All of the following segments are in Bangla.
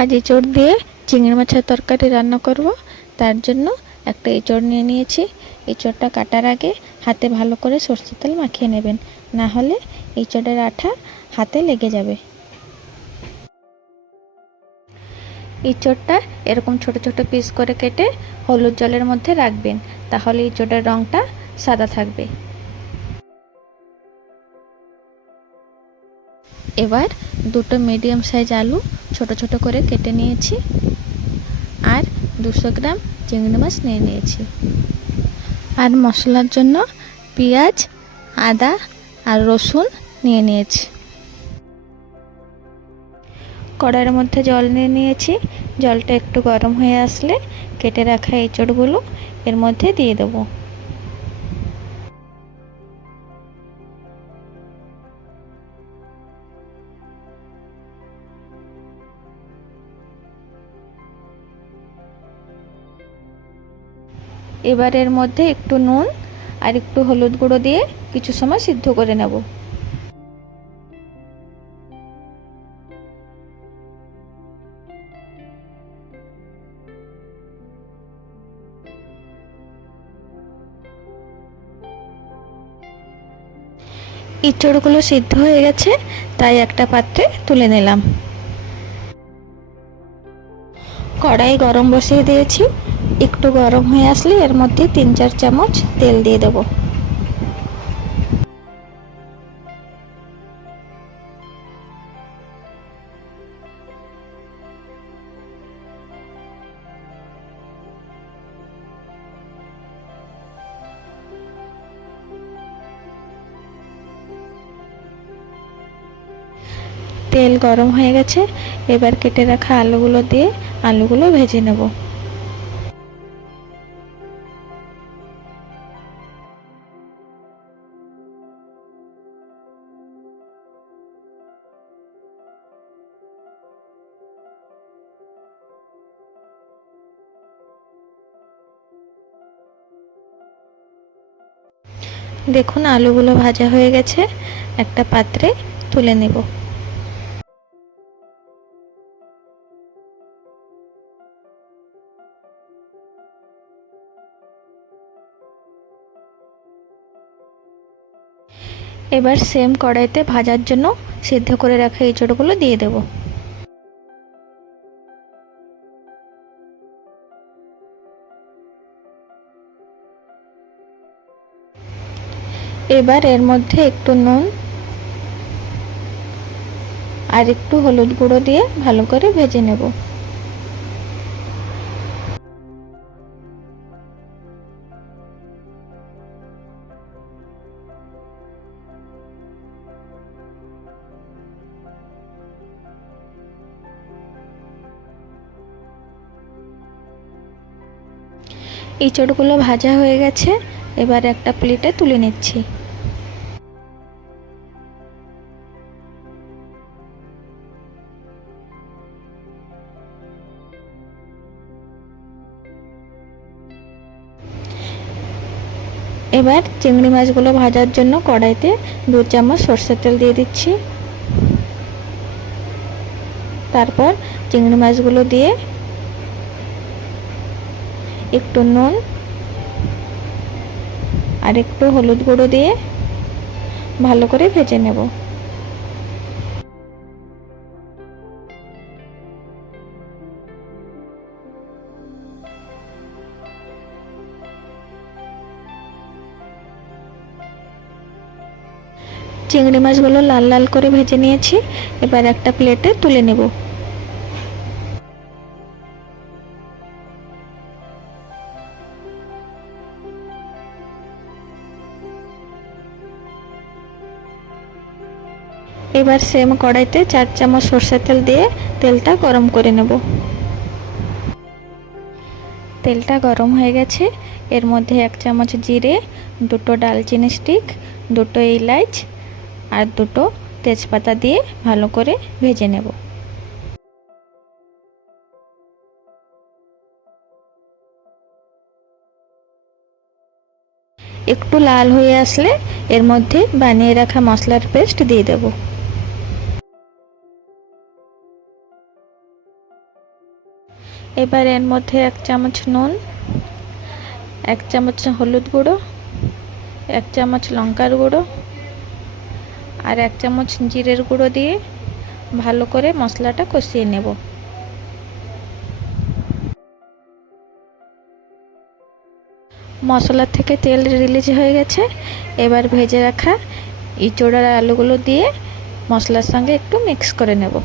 আজ এঁচড় দিয়ে চিংড়ি মাছের তরকারি রান্না করব। তার জন্য একটা এঁচড় নিয়ে নিয়েছি। এঁচড়টা কাটার আগে হাতে ভালো করে সরষের তেল মাখিয়ে নেবেন, না হলে এঁচড়ের আঠা হাতে লেগে যাবে। এঁচড়টা এরকম ছোট ছোট পিস করে কেটে হলুদ জলের মধ্যে রাখবেন, তাহলে এঁচড়ের রঙটা সাদা থাকবে। এবার দুটো মিডিয়াম সাইজ আলু ছোট ছোট করে কেটে নিয়েছি, আর 200 গ্রাম চিংড়ি মাছ নিয়ে নিয়েছি। আর মশলার জন্য পেঁয়াজ, আদা আর রসুন নিয়ে নিয়েছি। কড়াইয়ের মধ্যে জল নিয়ে নিয়েছি। জলটা একটু গরম হয়ে আসলে কেটে রাখা এঁচড়গুলো এর মধ্যে দিয়ে দেবো। এবার এর মধ্যে একটু নুন আর একটু হলুদ গুঁড়ো দিয়ে কিছু সময় সিদ্ধ করে নেব। এঁচড়গুলো সিদ্ধ হয়ে গেছে, তাই একটা পাত্রে তুলে নিলাম। কড়াই গরম বসিয়ে দিয়েছি। একটু গরম হয়ে আসলে এর মধ্যে 3-4 চামচ তেল দিয়ে দেব। তেল গরম হয়ে গেছে, এবার কেটে রাখা আলুগুলো দিয়ে আলুগুলো ভেজে নেব। দেখুন আলুগুলো ভাজা হয়ে গেছে, একটা পাত্রে তুলে নেব। এবার সেম কড়াইতে ভাজার জন্য সিদ্ধ করে রাখা এঁচড়গুলো দিয়ে দেব। এবার এর মধ্যে একটু নুন আর একটু হলুদ গুঁড়ো দিয়ে ভালো করে ভেজে নেব। এঁচড়গুলো ভাজা হয়ে গেছে, এবার একটা প্লেটে তুলে নিচ্ছি। এবার চিংড়ি মাছগুলো ভাজার জন্য কড়াইতে 2 চামচ সরষের তেল দিয়ে দিচ্ছি। তারপর চিংড়ি মাছগুলো দিয়ে একটু নুন আর একটু হলুদ গুঁড়ো দিয়ে ভালো করে ভেজে নেব। চিংড়ি মাছগুলো লাল লাল করে ভেজে নিয়েছি, এবার একটা প্লেটে তুলে নেব। এবার সেম কড়াইতে 4 চামচ সরষের তেল দিয়ে তেলটা গরম করে নেব। তেলটা গরম হয়ে গেছে, এর মধ্যে 1 চামচ জিরে, 2টো ডালচিনি স্টিক, 2টো এলাচ আর 2টো তেজপাতা দিয়ে ভালো করে ভেজে নেব। একটু লাল হয়ে আসলে এর মধ্যে বানিয়ে রাখা মশলার পেস্ট দিয়ে দেব। এবার এর মধ্যে 1 চামচ নুন, 1 চামচ হলুদ গুঁড়ো, 1 চামচ লঙ্কার গুঁড়ো আর 1 চামচ জিরের গুঁড়ো দিয়ে ভালো করে মশলাটা কষিয়ে নেব। মশলা থেকে তেল রিলিজ হয়ে গেছে। এবার ভেজে রাখা ইঁচড় আর আলুগুলো দিয়ে মশলার সঙ্গে একটু মিক্স করে নেব।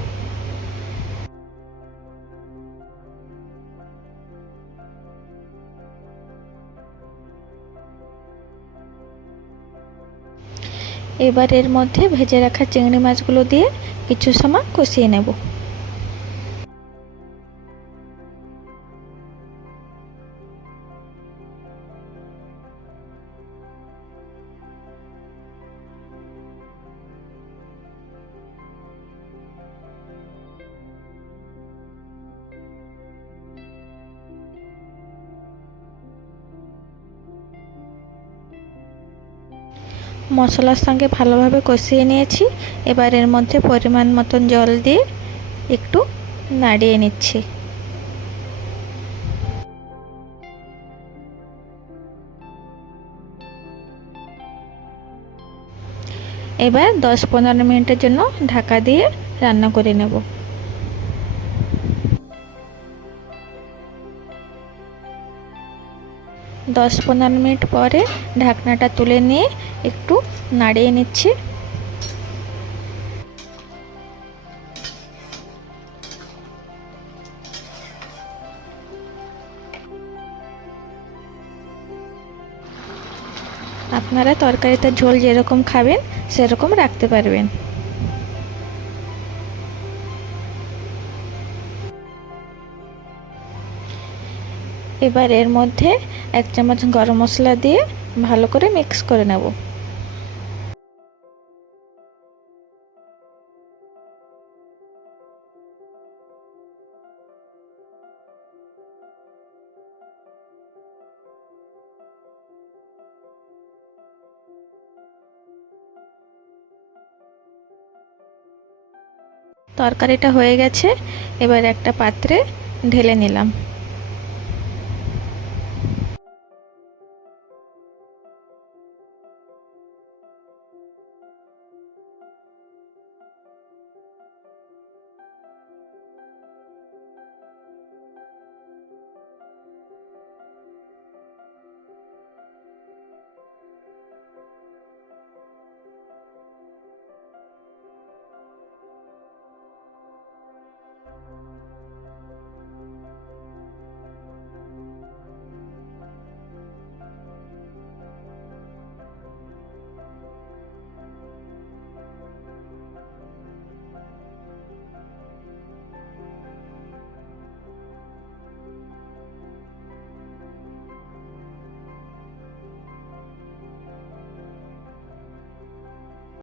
এবার এর মধ্যে ভেজে রাখা চিংড়ি মাছগুলো দিয়ে কিছু সময় কষিয়ে নেব। মশলার সঙ্গে ভালোভাবে কষিয়ে নিয়েছি। এবার এর মধ্যে পরিমাণ মতন জল দিয়ে একটু নাড়িয়ে নিচ্ছি। এবার 10-15 মিনিটের জন্য ঢাকা দিয়ে রান্না করে নেব। 10-15 মিনিট পরে ঢাকনাটা তুলে নিয়ে একটু নাড়িয়ে নিচ্ছি। আপনারা তরকারিতে ঝোল যেরকম খাবেন সেরকম রাখতে পারবেন। এবার এর মধ্যে 1 চামচ গরম মশলা দিয়ে ভালো করে মিক্স করে নেব। তরকারিটা হয়ে গেছে। এবার একটা পাত্রে ঢেলে নিলাম।